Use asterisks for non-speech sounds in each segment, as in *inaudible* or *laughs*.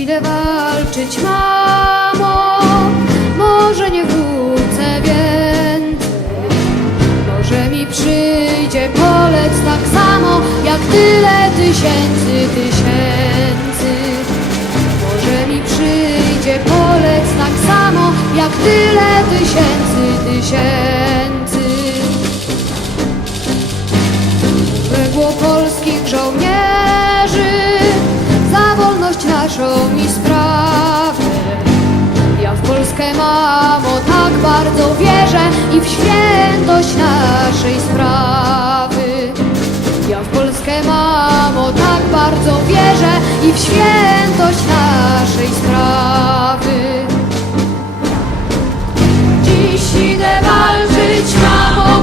idę walczyć, mamo, może nie wrócę więcej. Może mi przyjdzie polec tak samo, jak tyle tysięcy, tysięcy. Może mi przyjdzie polec tak samo, jak tyle tysięcy, tysięcy. Wolność naszą i sprawę. Ja w Polskę, mamo, tak bardzo wierzę i w świętość naszej sprawy. Ja w Polskę, mamo, tak bardzo wierzę i w świętość naszej sprawy. Dziś idę walczyć, mamo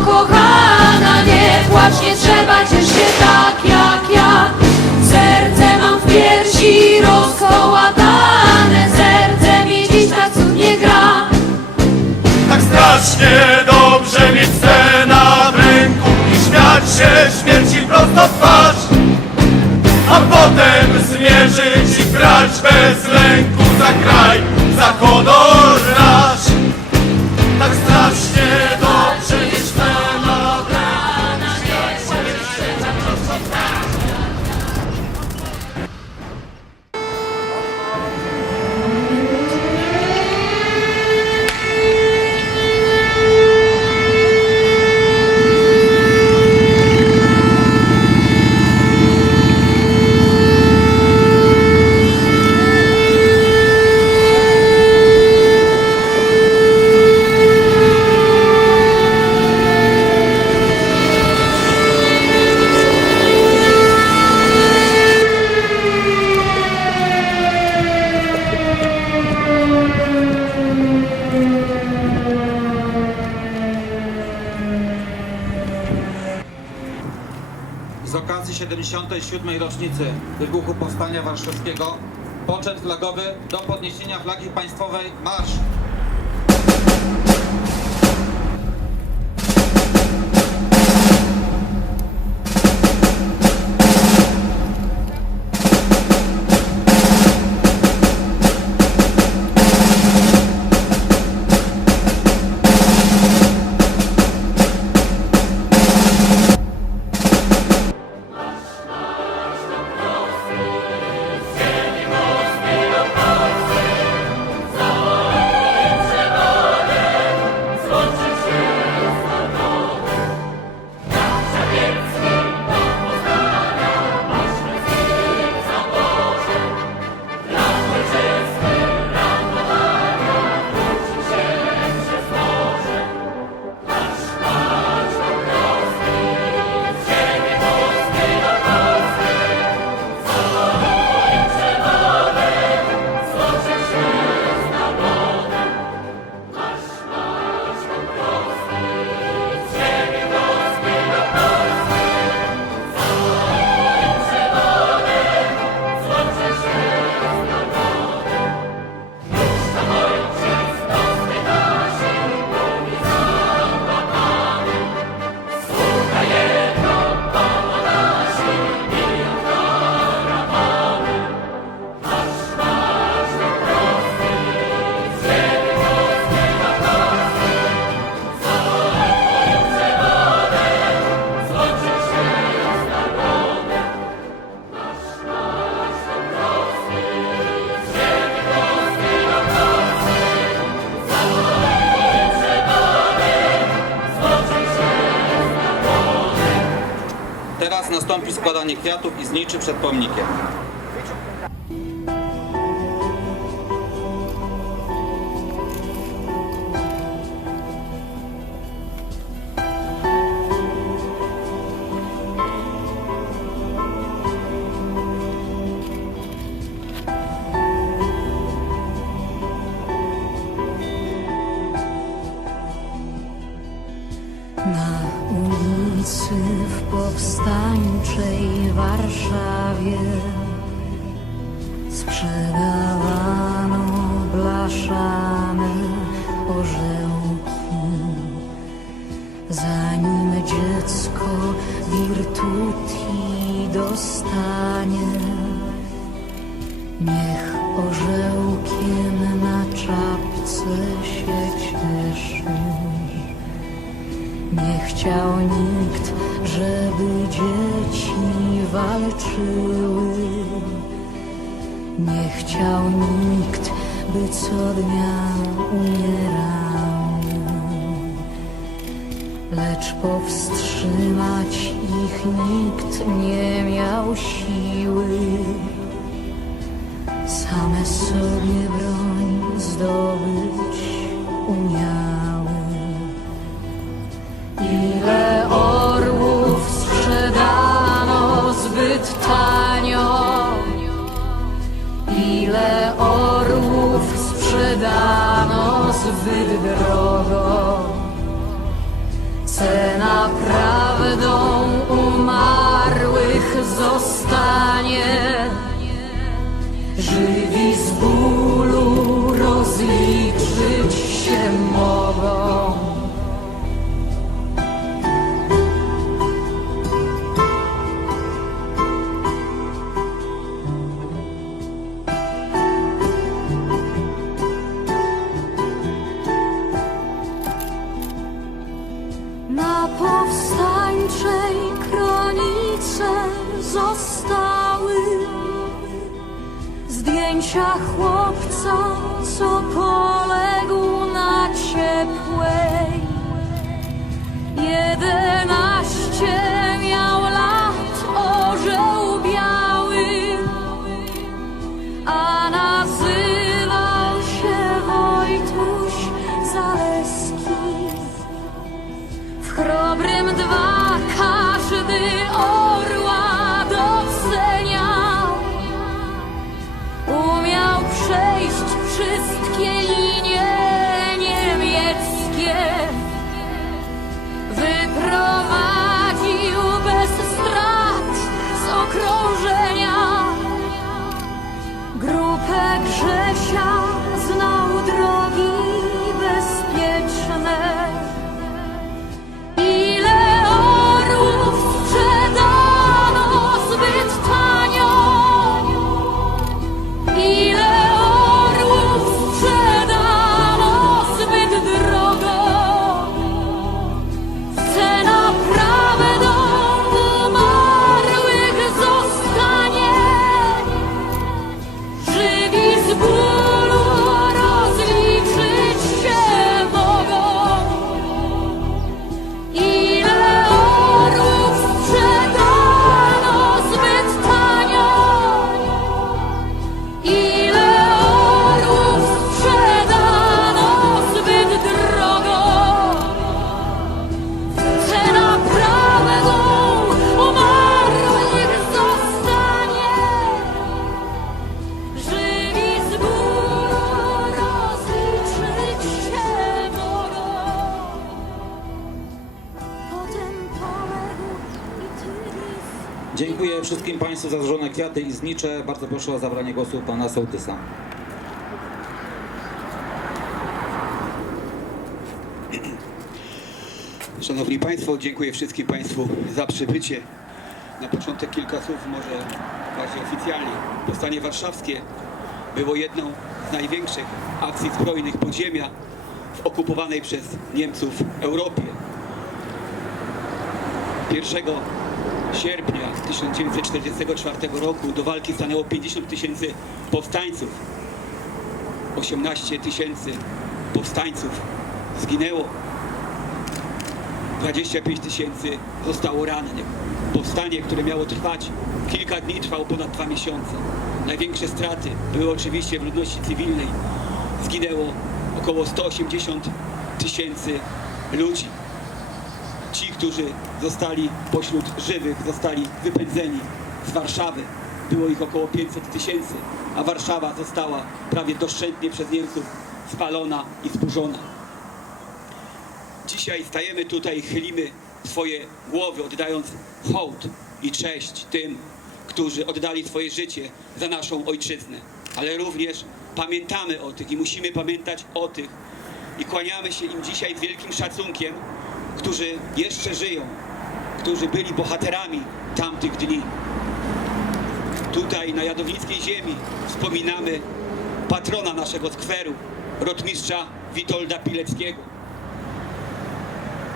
mieć scena w ręku i śmiać się śmierci prosto w twarz. A potem zmierzyć i grać bez lęku za kraj, za honor Warszawskiego poczet flagowy do podniesienia flagi państwowej marsz! Składanie kwiatów i zniczy przed pomnikiem. Ulicy w powstańczej Warszawie co dnia umierały. Lecz powstrzymać ich nikt nie miał siły. Same sobie broń zdobyć umiały. Ile orłów sprzedano zbyt tanio? Ile orłów Na powstańczej kronice zostały zdjęcia chłopca, co poległ na ciepłej. Jedenaście รูปเ wszystkim Państwu za złożone kwiaty i znicze. Bardzo proszę o zabranie głosu Pana Sołtysa. Szanowni Państwo, dziękuję wszystkim Państwu za przybycie. Na początek kilka słów może bardziej oficjalnie. Powstanie Warszawskie było jedną z największych akcji zbrojnych podziemia w okupowanej przez Niemców Europie. 1 sierpnia 1944 roku do walki stanęło 50 tysięcy powstańców. 18 tysięcy powstańców zginęło 25 tysięcy zostało rannych. Powstanie, które miało trwać kilka dni, trwało ponad dwa miesiące. Największe straty były oczywiście w ludności cywilnej. Zginęło około 180 tysięcy ludzi. Którzy zostali pośród żywych, zostali wypędzeni z Warszawy. Było ich około 500 tysięcy, a Warszawa została prawie doszczętnie przez Niemców spalona i zburzona. Dzisiaj stajemy tutaj, chylimy swoje głowy, oddając hołd i cześć tym, którzy oddali swoje życie za naszą ojczyznę. Ale również pamiętamy o tych i musimy pamiętać o tych i kłaniamy się im dzisiaj z wielkim szacunkiem, którzy jeszcze żyją, którzy byli bohaterami tamtych dni. Tutaj na Jadownickiej ziemi wspominamy patrona naszego skweru, rotmistrza Witolda Pileckiego,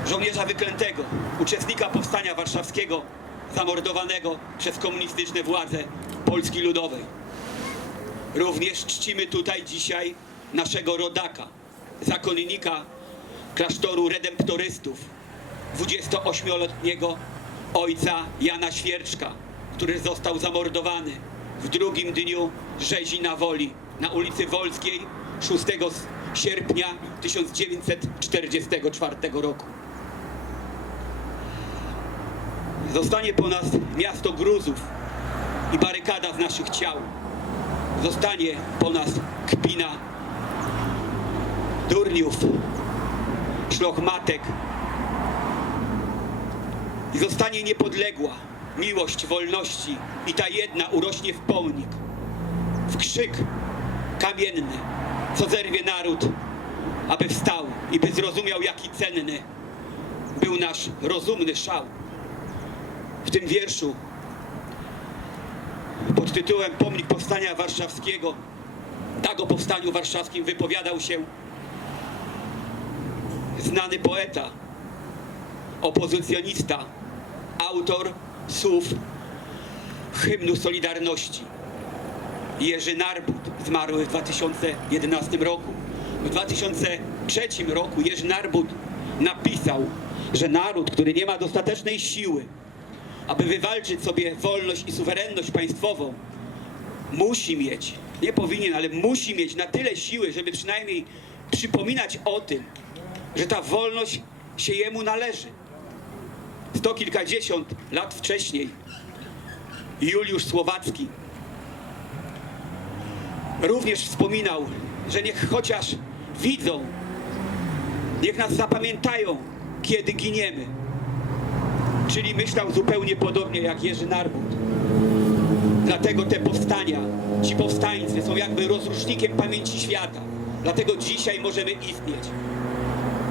żołnierza wyklętego, uczestnika powstania warszawskiego, zamordowanego przez komunistyczne władze Polski Ludowej. Również czcimy tutaj dzisiaj naszego rodaka, zakonnika klasztoru redemptorystów, 28-letniego ojca Jana Świerczka, który został zamordowany w drugim dniu rzezi na Woli na ulicy Wolskiej 6 sierpnia 1944 roku. Zostanie po nas miasto gruzów i barykada z naszych ciał. Zostanie po nas kpina durniów, szlochmatek, i zostanie niepodległa miłość wolności i ta jedna urośnie w pomnik, w krzyk kamienny, co zerwie naród, aby wstał i by zrozumiał, jaki cenny był nasz rozumny szał. W tym wierszu pod tytułem Pomnik Powstania Warszawskiego, tak o Powstaniu Warszawskim wypowiadał się znany poeta, opozycjonista, autor słów hymnu Solidarności. Jerzy Narbut, zmarły w 2011 roku. W 2003 roku Jerzy Narbut napisał, że naród, który nie ma dostatecznej siły, aby wywalczyć sobie wolność i suwerenność państwową, musi mieć, nie powinien, ale musi mieć na tyle siły, żeby przynajmniej przypominać o tym, że ta wolność się jemu należy. Sto kilkadziesiąt lat wcześniej Juliusz Słowacki również wspominał, że niech chociaż widzą, niech nas zapamiętają, kiedy giniemy. Czyli myślał zupełnie podobnie jak Jerzy Narbut. Dlatego te powstania, ci powstańcy są jakby rozrusznikiem pamięci świata. Dlatego dzisiaj możemy istnieć.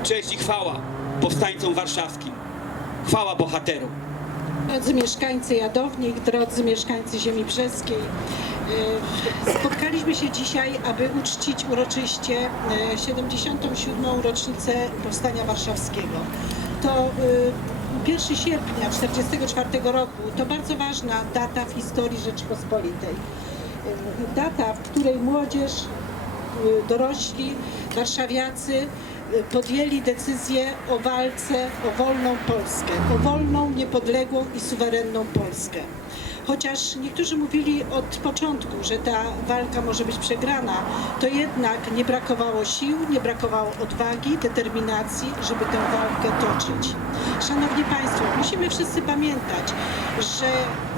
Cześć i chwała powstańcom warszawskim. Chwała bohaterom. Drodzy mieszkańcy Jadownik, drodzy mieszkańcy Ziemi Brzeskiej, e, spotkaliśmy się dzisiaj, aby uczcić uroczyście e, 77. rocznicę Powstania Warszawskiego. To e, 1 sierpnia 1944 roku to bardzo ważna data w historii Rzeczypospolitej. E, Data, w której młodzież, e, dorośli, warszawiacy e, podjęli decyzję o walce o wolną Polskę, o wolną, niepodległą i suwerenną Polskę. Chociaż niektórzy mówili od początku, że ta walka może być przegrana, to jednak nie brakowało sił, nie brakowało odwagi, determinacji, żeby tę walkę toczyć. Szanowni Państwo, musimy wszyscy pamiętać, że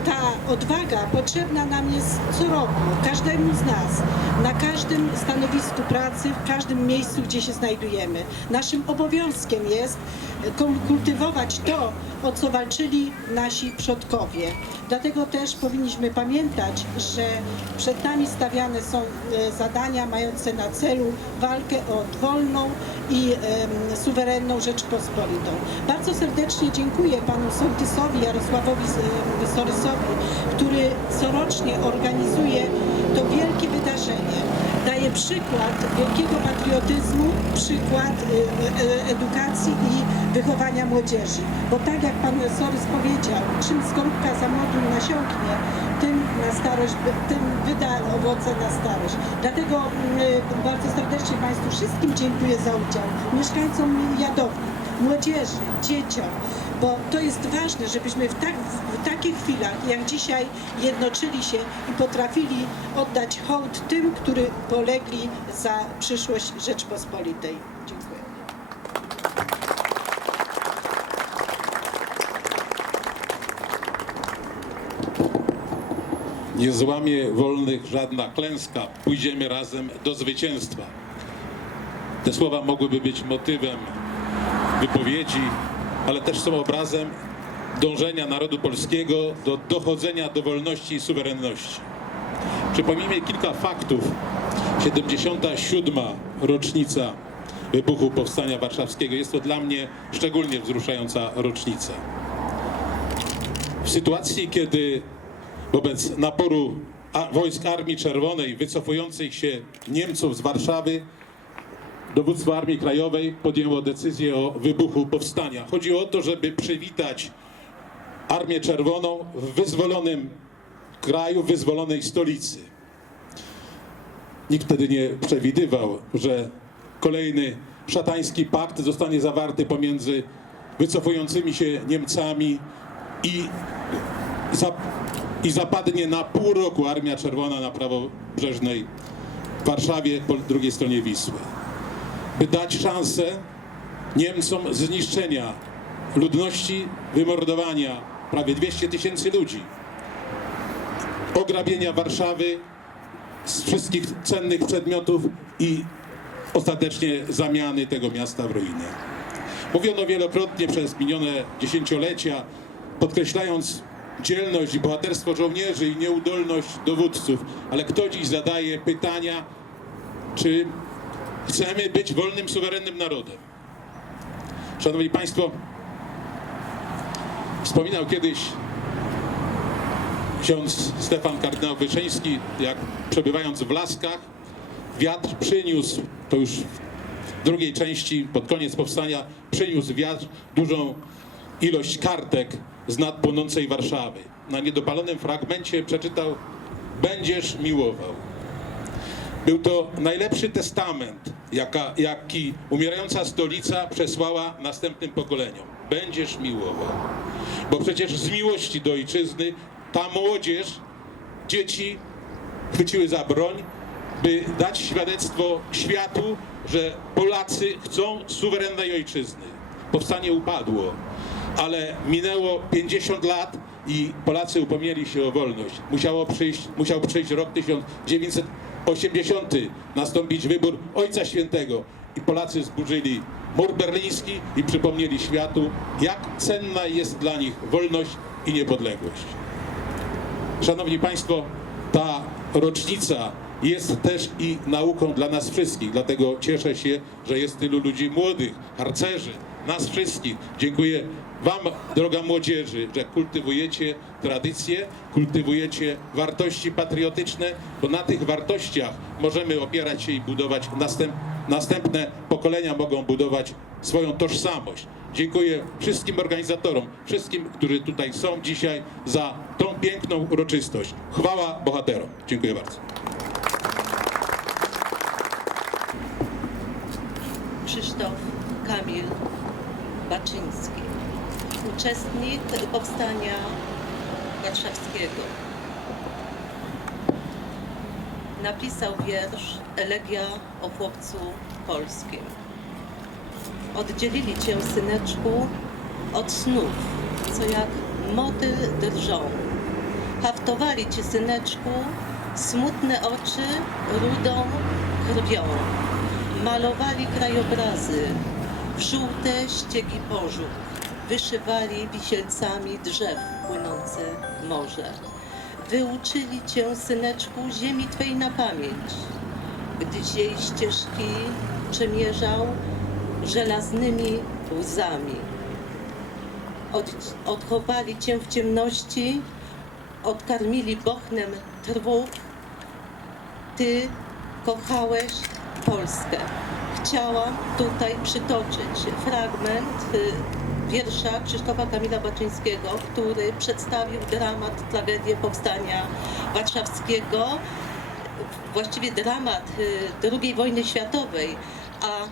ta odwaga potrzebna nam jest co roku, każdemu z nas, na każdym stanowisku pracy, w każdym miejscu, gdzie się znajdujemy. Naszym obowiązkiem jest kultywować to, o co walczyli nasi przodkowie. Dlatego też powinniśmy pamiętać, że przed nami stawiane są e, zadania mające na celu walkę o wolną i suwerenną Rzeczpospolitą. Bardzo serdecznie dziękuję panu sołtysowi Jarosławowi Sorysowi, który corocznie organizuje to wielkie wydarzenie. Daje przykład wielkiego patriotyzmu, przykład y, y, edukacji i wychowania młodzieży. Bo tak jak pan Sorys powiedział, czym skorupka za młodu nasiąknie, tym na starość, tym wyda owoce na starość. Dlatego y, bardzo serdecznie Państwu wszystkim dziękuję za udział. Mieszkańcom Jadowni, młodzieży, dzieciom, bo to jest ważne, żebyśmy w, tak, w takich chwilach jak dzisiaj jednoczyli się i potrafili oddać hołd tym, którzy polegli za przyszłość Rzeczpospolitej. Dziękuję. Nie złamie wolnych żadna klęska, pójdziemy razem do zwycięstwa. Te słowa mogłyby być motywem wypowiedzi, ale też są obrazem dążenia narodu polskiego do dochodzenia do wolności i suwerenności. Przypomnijmy kilka faktów. 77. rocznica wybuchu Powstania Warszawskiego. Jest to dla mnie szczególnie wzruszająca rocznica. W sytuacji, kiedy wobec naporu wojsk Armii Czerwonej wycofujących się Niemców z Warszawy dowództwo Armii Krajowej podjęło decyzję o wybuchu powstania. Chodzi o to, żeby przywitać Armię Czerwoną w wyzwolonym kraju, w wyzwolonej stolicy. Nikt wtedy nie przewidywał, że kolejny szatański pakt zostanie zawarty pomiędzy wycofującymi się Niemcami i, i zapadnie na pół roku Armia Czerwona na prawobrzeżnej Warszawie po drugiej stronie Wisły. By dać szansę Niemcom zniszczenia ludności, wymordowania prawie 200 tysięcy ludzi, ograbienia Warszawy z wszystkich cennych przedmiotów i ostatecznie zamiany tego miasta w ruinę. Mówiono wielokrotnie przez minione dziesięciolecia, podkreślając dzielność i bohaterstwo żołnierzy i nieudolność dowódców, ale kto dziś zadaje pytania, czy chcemy być wolnym, suwerennym narodem? Szanowni Państwo, wspominał kiedyś ksiądz Stefan kardynał Wyszyński, jak przebywając w Laskach, wiatr przyniósł, to już w drugiej części, pod koniec powstania, przyniósł wiatr dużą ilość kartek z nad płonącej Warszawy. Na niedopalonym fragmencie przeczytał Będziesz miłował. Był to najlepszy testament, jaka, jaki umierająca stolica przesłała następnym pokoleniom. Będziesz miłował. Bo przecież z miłości do ojczyzny ta młodzież, dzieci chwyciły za broń, by dać świadectwo światu, że Polacy chcą suwerennej ojczyzny. Powstanie upadło, ale minęło 50 lat i Polacy upomnieli się o wolność. Musiało przyjść, musiał przyjść rok 1980, nastąpić wybór Ojca Świętego i Polacy zburzyli mur berliński i przypomnieli światu, jak cenna jest dla nich wolność i niepodległość. Szanowni Państwo, ta rocznica jest też i nauką dla nas wszystkich, dlatego cieszę się, że jest tylu ludzi młodych, harcerzy, nas wszystkich. Dziękuję Wam, droga młodzieży, że kultywujecie tradycje, kultywujecie wartości patriotyczne, bo na tych wartościach możemy opierać się i budować następ, następne pokolenia mogą budować swoją tożsamość. Dziękuję wszystkim organizatorom, wszystkim, którzy tutaj są dzisiaj za tą piękną uroczystość. Chwała bohaterom. Dziękuję bardzo. Krzysztof Kamil Baczyński, uczestnik powstania warszawskiego. Napisał wiersz Elegia o chłopcu polskim. Oddzielili cię, syneczku, od snów, co jak motyl drżą. Haftowali ci, syneczku, smutne oczy rudą krwią. Malowali krajobrazy w żółte ściegi porzu. Wyszywali wisielcami drzew płynące morze. Wyuczyli cię, syneczku, ziemi twej na pamięć, gdyś jej ścieżki przemierzał żelaznymi łzami. Od, odchowali cię w ciemności, odkarmili bochnem trwóg, ty kochałeś Polskę. Chciałam tutaj przytoczyć fragment y, wiersza Krzysztofa Kamila Baczyńskiego, który przedstawił dramat, tragedię powstania warszawskiego, właściwie dramat y, II wojny światowej, a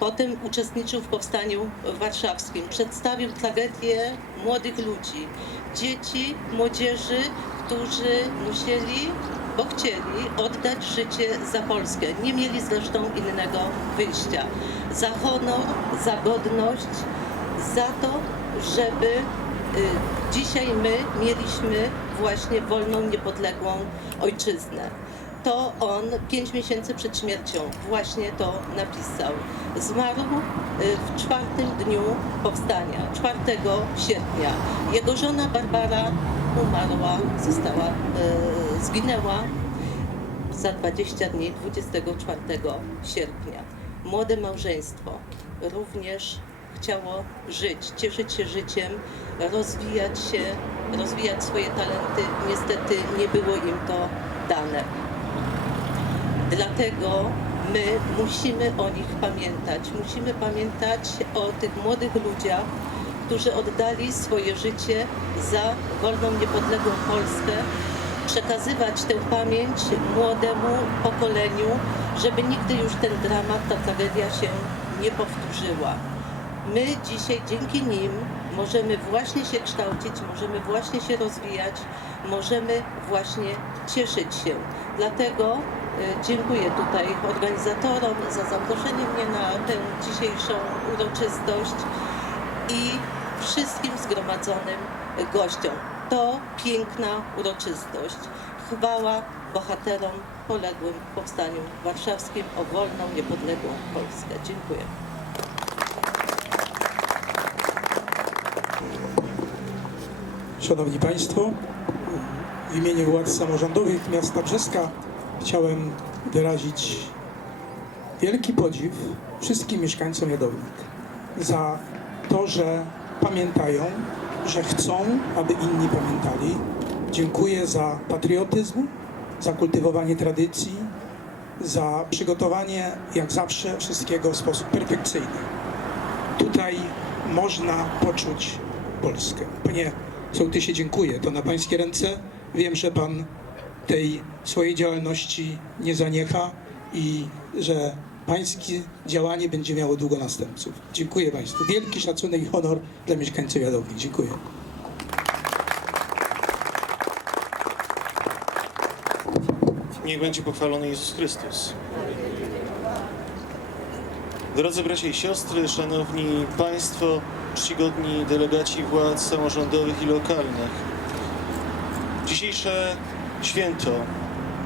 Potem uczestniczył w powstaniu warszawskim. Przedstawił tragedię młodych ludzi, dzieci, młodzieży, którzy musieli, bo chcieli oddać życie za Polskę. Nie mieli zresztą innego wyjścia. Za honor, za godność, za to, żeby y, dzisiaj my mieliśmy właśnie wolną, niepodległą ojczyznę to on pięć miesięcy przed śmiercią właśnie to napisał. Zmarł y, w czwartym dniu powstania, 4 sierpnia. Jego żona Barbara umarła, została, y, zginęła za 20 dni, 24 sierpnia. Młode małżeństwo również chciało żyć, cieszyć się życiem, rozwijać się, rozwijać swoje talenty. Niestety nie było im to dane. Dlatego my musimy o nich pamiętać. Musimy pamiętać o tych młodych ludziach, którzy oddali swoje życie za wolną, niepodległą Polskę. Przekazywać tę pamięć młodemu pokoleniu, żeby nigdy już ten dramat, ta tragedia się nie powtórzyła. My dzisiaj dzięki nim możemy właśnie się kształcić, możemy właśnie się rozwijać, możemy właśnie cieszyć się. Dlatego e, dziękuję tutaj organizatorom za zaproszenie mnie na tę dzisiejszą uroczystość i wszystkim zgromadzonym gościom. To piękna uroczystość. Chwała bohaterom poległym w Powstaniu Warszawskim o wolną, niepodległą Polskę. Dziękuję. Szanowni Państwo, w imieniu władz samorządowych miasta Brzeska chciałem wyrazić wielki podziw wszystkim mieszkańcom Jadownik za to, że pamiętają, że chcą, aby inni pamiętali. Dziękuję za patriotyzm, za kultywowanie tradycji, za przygotowanie, jak zawsze, wszystkiego w sposób perfekcyjny. Tutaj można poczuć Polskę. Panie sołtysie, dziękuję. To na Pańskie ręce. Wiem, że Pan tej swojej działalności nie zaniecha i że Pańskie działanie będzie miało długo następców. Dziękuję Państwu. Wielki szacunek i honor dla mieszkańców Jadowni. Dziękuję. Niech będzie pochwalony Jezus Chrystus. Drodzy bracia i siostry, szanowni państwo, czcigodni delegaci władz samorządowych i lokalnych. Dzisiejsze święto,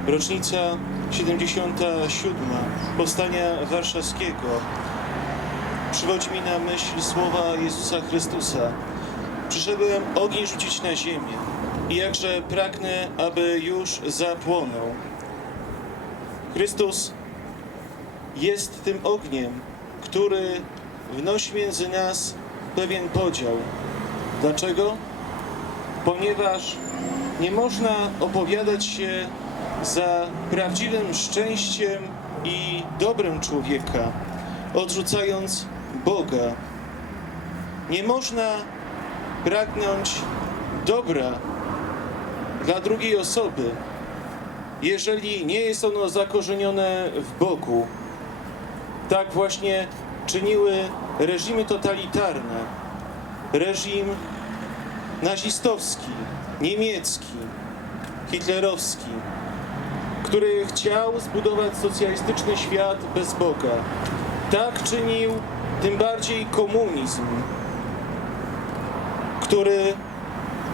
rocznica 77 Powstania Warszawskiego przywodzi mi na myśl słowa Jezusa Chrystusa. Przyszedłem ogień rzucić na ziemię i jakże pragnę, aby już zapłonął. Chrystus jest tym ogniem, który wnosi między nas pewien podział. Dlaczego? Ponieważ nie można opowiadać się za prawdziwym szczęściem i dobrem człowieka, odrzucając Boga. Nie można pragnąć dobra dla drugiej osoby, jeżeli nie jest ono zakorzenione w Bogu. Tak właśnie czyniły reżimy totalitarne. Reżim nazistowski, niemiecki, hitlerowski, który chciał zbudować socjalistyczny świat bez Boga. Tak czynił tym bardziej komunizm, który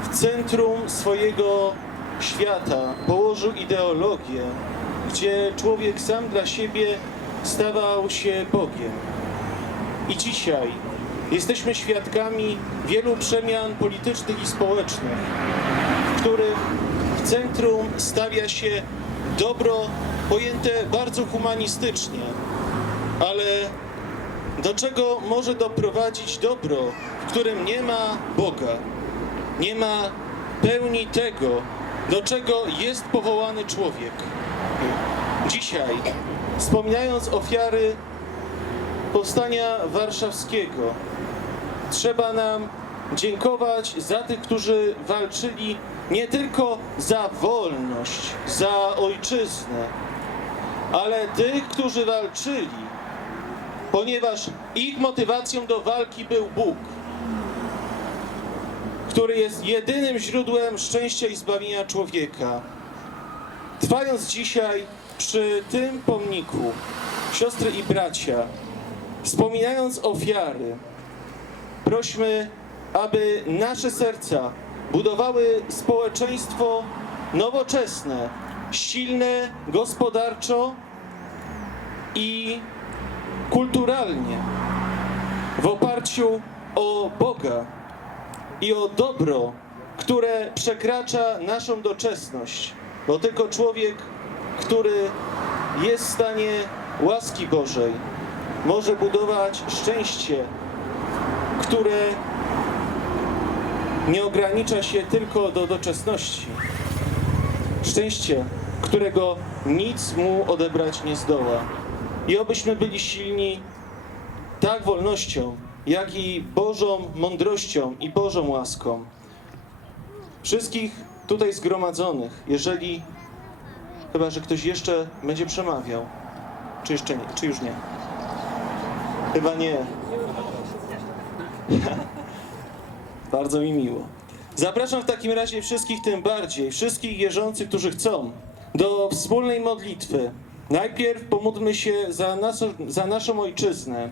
w centrum swojego świata położył ideologię, gdzie człowiek sam dla siebie stawał się Bogiem. I dzisiaj jesteśmy świadkami wielu przemian politycznych i społecznych, w których w centrum stawia się dobro pojęte bardzo humanistycznie, ale do czego może doprowadzić dobro, w którym nie ma Boga, nie ma pełni tego, do czego jest powołany człowiek. Dzisiaj, wspominając ofiary powstania warszawskiego, trzeba nam dziękować za tych, którzy walczyli nie tylko za wolność, za ojczyznę, ale tych, którzy walczyli, ponieważ ich motywacją do walki był Bóg, który jest jedynym źródłem szczęścia i zbawienia człowieka. Trwając dzisiaj przy tym pomniku, siostry i bracia, wspominając ofiary, prośmy, aby nasze serca budowały społeczeństwo nowoczesne, silne gospodarczo i kulturalnie, w oparciu o Boga i o dobro, które przekracza naszą doczesność, bo tylko człowiek, który jest w stanie łaski Bożej, może budować szczęście, które nie ogranicza się tylko do doczesności. Szczęście, którego nic mu odebrać nie zdoła. I obyśmy byli silni tak wolnością, jak i Bożą mądrością i Bożą łaską. Wszystkich tutaj zgromadzonych, jeżeli chyba, że ktoś jeszcze będzie przemawiał, czy jeszcze nie, czy już nie? Chyba nie. *laughs* Bardzo mi miło. Zapraszam w takim razie wszystkich tym bardziej, wszystkich wierzących, którzy chcą, do wspólnej modlitwy. Najpierw pomódlmy się za, nas, za naszą ojczyznę,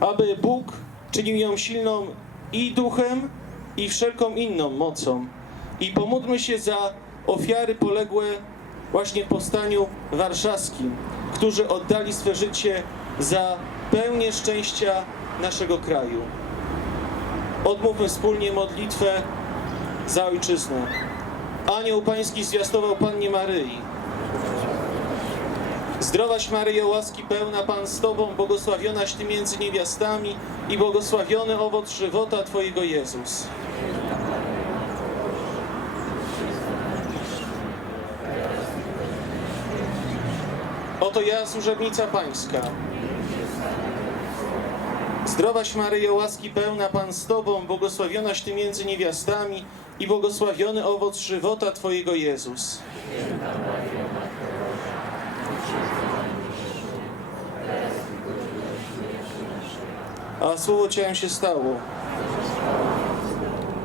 aby Bóg czynił ją silną i duchem, i wszelką inną mocą. I pomódlmy się za ofiary poległe właśnie w powstaniu warszawskim, którzy oddali swe życie za pełnię szczęścia naszego kraju. Odmówmy wspólnie modlitwę za ojczyznę. Anioł Pański zwiastował Pannie Maryi. Zdrowaś Maryjo, łaski pełna Pan z Tobą, błogosławionaś Ty między niewiastami i błogosławiony owoc żywota Twojego Jezus. Oto ja, służebnica Pańska. Zdrowaś Maryjo, łaski pełna Pan z Tobą, błogosławionaś Ty między niewiastami i błogosławiony owoc żywota Twojego Jezus. A słowo ciałem się stało.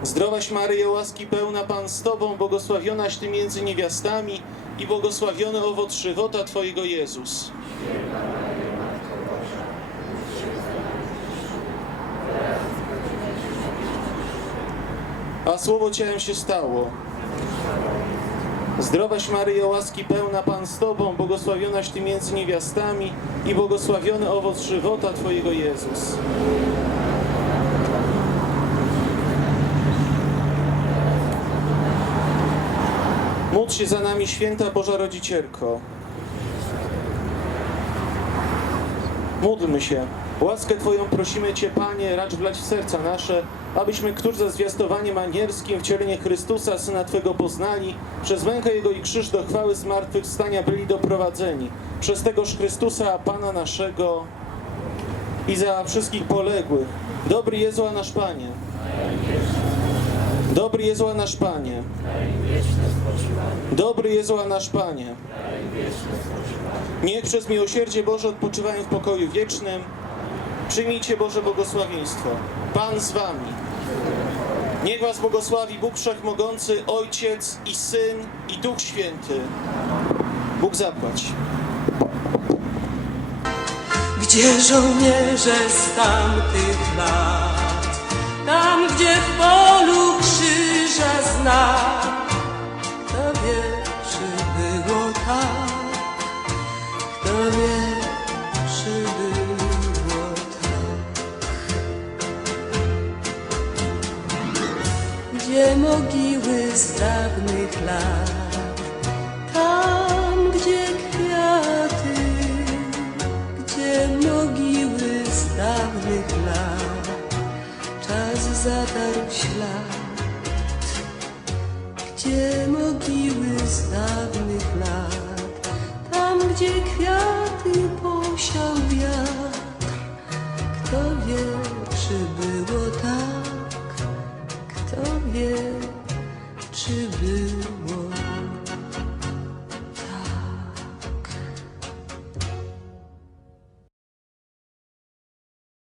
Zdrowaś Maryjo, łaski pełna Pan z Tobą, błogosławionaś Ty między niewiastami i błogosławiony owoc żywota Twojego Jezus. A słowo ciałem się stało. Zdrowaś Maryjo, łaski pełna Pan z Tobą, błogosławionaś Ty między niewiastami i błogosławiony owoc żywota Twojego Jezus. Módl się za nami, święta Boża Rodzicielko. Módlmy się. Łaskę Twoją prosimy Cię, Panie, racz wlać w serca nasze, abyśmy, którzy za zwiastowaniem anielskim wcielenie Chrystusa, Syna Twego poznali, przez mękę Jego i krzyż do chwały zmartwychwstania byli doprowadzeni. Przez tegoż Chrystusa, Pana naszego i za wszystkich poległych. Dobry Jezu, a nasz Panie. Dobry Jezu, a nasz Panie. Dobry Jezu, a nasz Panie. Niech przez miłosierdzie Boże odpoczywają w pokoju wiecznym. Przyjmijcie Boże błogosławieństwo. Pan z wami. Niech was błogosławi Bóg Wszechmogący, Ojciec i Syn i Duch Święty. Bóg zapłać. Gdzie żołnierze z tamtych lat, tam gdzie w polu krzyża znak, dawnych lat, tam gdzie kwiaty gdzie mogiły z dawnych lat, czas zatarł ślad, gdzie mogiły z dawnych